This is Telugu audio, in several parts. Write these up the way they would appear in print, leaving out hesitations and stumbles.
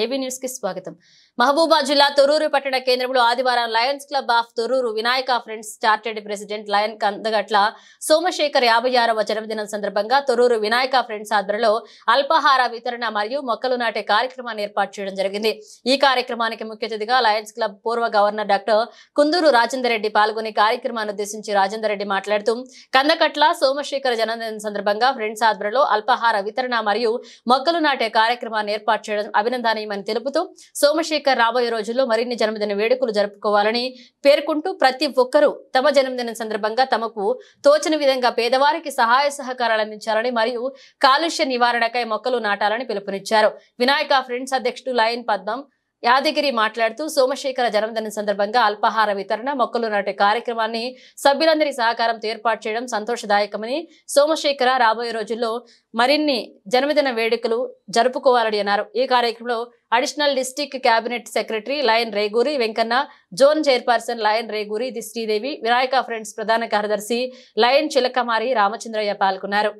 ఏబీ న్యూస్ కి స్వాగతం. మహబూబాబాద్ జిల్లా తొర్రూరు పట్టణ కేంద్రంలో ఆదివారం Lions club of Thorrur Vinayaka friends chartered president lion Kandagatla Somashekar 56వ జన్మదినం సందర్భంగా తొర్రూరు వినాయక ఫ్రెండ్స్ ఆధ్వర్యంలో అల్పాహార వితరణ మరియు మొక్కలు నాటే కార్యక్రమాన్ని ఏర్పాటు చేయడం జరిగింది. ఈ కార్యక్రమానికి ముఖ్య అతిథిగా లయన్స్ క్లబ్ పూర్వ గవర్నర్ డాక్టర్ కుందూరు రాజేందర్ రెడ్డి పాల్గొని కార్యక్రమాన్ని ఉద్దేశించి రాజేందర్ రెడ్డి మాట్లాడుతూ కందకట్ల సోమశేఖర్ జన్మదినం సందర్భంగా ఫ్రెండ్స్ ఆధ్వర్యంలో అల్పాహార వితరణ మరియు మొక్కలు నాటే కార్యక్రమాన్ని ఏర్పాటు చేయడం అభినందనీయమని తెలుపుతూ సోమశేఖర్ రాబోయే రోజుల్లో మరిన్ని జన్మదిన వేడుకలు జరుపుకోవాలని పేర్కొంటూ ప్రతి ఒక్కరూ తమ జన్మదినం సందర్భంగా తమకు తోచిన విధంగా పేదవారికి సహాయ సహకారాలు అందించాలని మరియు కాలుష్య నివారణకై మొక్కలు నాటాలని పిలుపునిచ్చారు. వినాయక ఫ్రెండ్స్ అధ్యక్షుడు లయన్ పద్మం యాదగిరి మాట్లాడుతూ సోమశేఖర జన్మదినం సందర్భంగా అల్పాహార వితరణ మొక్కలు నాటే కార్యక్రమాన్ని సభ్యులందరి సహకారంతో ఏర్పాటు చేయడం సంతోషదాయకమని, సోమశేఖర రాబోయే రోజుల్లో మరిన్ని జన్మదిన వేడుకలు జరుపుకోవాలని అన్నారు. ఈ కార్యక్రమంలో additional district cabinet secretary lion Reguri Venkanna, zone chairperson lion Reguri Sridevi, Vinayaka friends ప్రధాన కార్యదర్శి లయన్ చిలకమారి రామచంద్రయ్య పాల్గొన్నారు.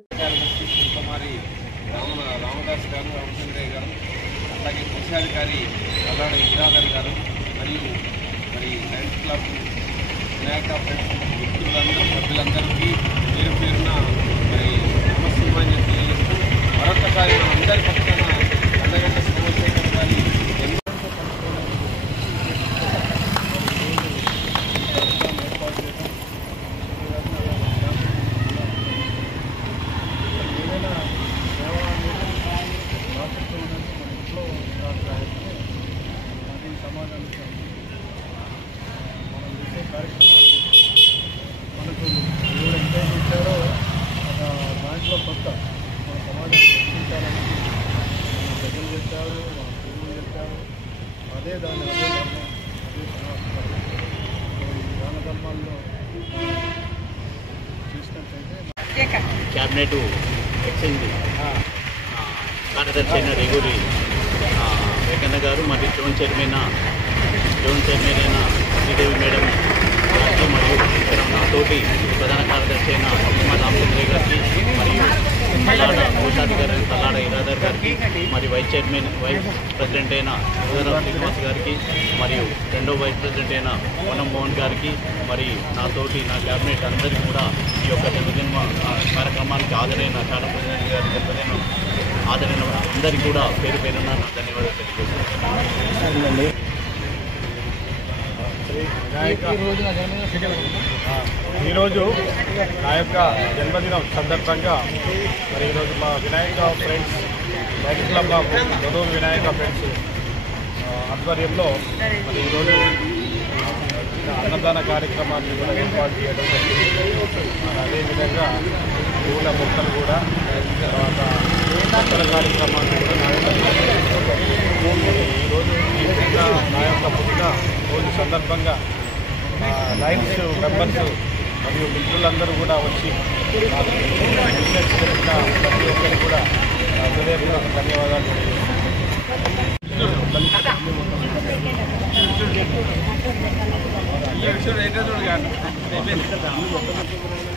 అలాగే కోశాధికారి అల్లాడ ఇరాదర్ గారు మరియు లయన్స్ క్లబ్ వినాయక ఫ్రెండ్స్ వ్యక్తులందరూ సభ్యులందరికీ పేరు పేరున నమస్కారం తెలియజేస్తూ మరొకసారి మన అందరి పక్షాన కందగట్ల సోమశేఖర్ గారి మనకు ఎవరు ఎంకరేజ్ ఇచ్చారో దాంట్లో కొత్త మన సమాజాన్ని రక్షించాలని మన ప్రజలు చెప్పారు, మన గురువులు చెప్పారు. అదే దాన్ని అదే ధర్మం, అదే సమాజం. ఈ దాన ధర్మాల్లో చూసినట్లయితే క్యాబినెట్ ఎక్స్చేంజ్ కార్యదర్శి అయిన రేగూరి వెంకన్న గారు మరియు జోన్ చైర్మన్ అయిన శ్రీదేవి మేడం గారికి మరియు ఇక్కడ నాతోటి ప్రధాన కార్యదర్శి అయిన రామచంద్రయ్య గారికి మరియు తల్లాడ కోశాధికారి తల్లాడ ఇరాదర్ గారికి మరియు వైస్ ప్రెసిడెంట్ అయిన శ్రీనివాస్ గారికి మరియు రెండో వైస్ ప్రెసిడెంట్ అయిన వనం మోహన్ గారికి మరియు నాతోటి నా క్యాబినెట్ అందరికీ కూడా ఈ యొక్క జన్మదిన కార్యక్రమానికి హాజరైన చాలా ప్రెసిడెంట్ గారి జన్మదిన హాజరైన అందరికీ కూడా పేరు పేరున నా ధన్యవాదాలు తెలియజేస్తున్నాను. ఈరోజు నా యొక్క జన్మదినం సందర్భంగా మరి ఈరోజు మా Vinayaka friends lions club of Thorrur Vinayaka friends ఆధ్వర్యంలో మరి ఈరోజు అన్నదాన కార్యక్రమాన్ని కూడా ఏర్పాటు చేయడం జరిగింది. అదేవిధంగా పూల మొక్కలు కూడా, తర్వాత మొక్కల కార్యక్రమాన్ని కూడా ఈరోజు ఈ విధంగా నా యొక్క పుట్టిన రోజు సందర్భంగా లయన్స్ మెంబర్స్ మరియు మిత్రులందరూ కూడా వచ్చి బిజినెస్ చేసిన ప్రతి ఒక్కరు కూడా హృదయపూర్వక ధన్యవాదాలు తెలియజేస్తున్నాను.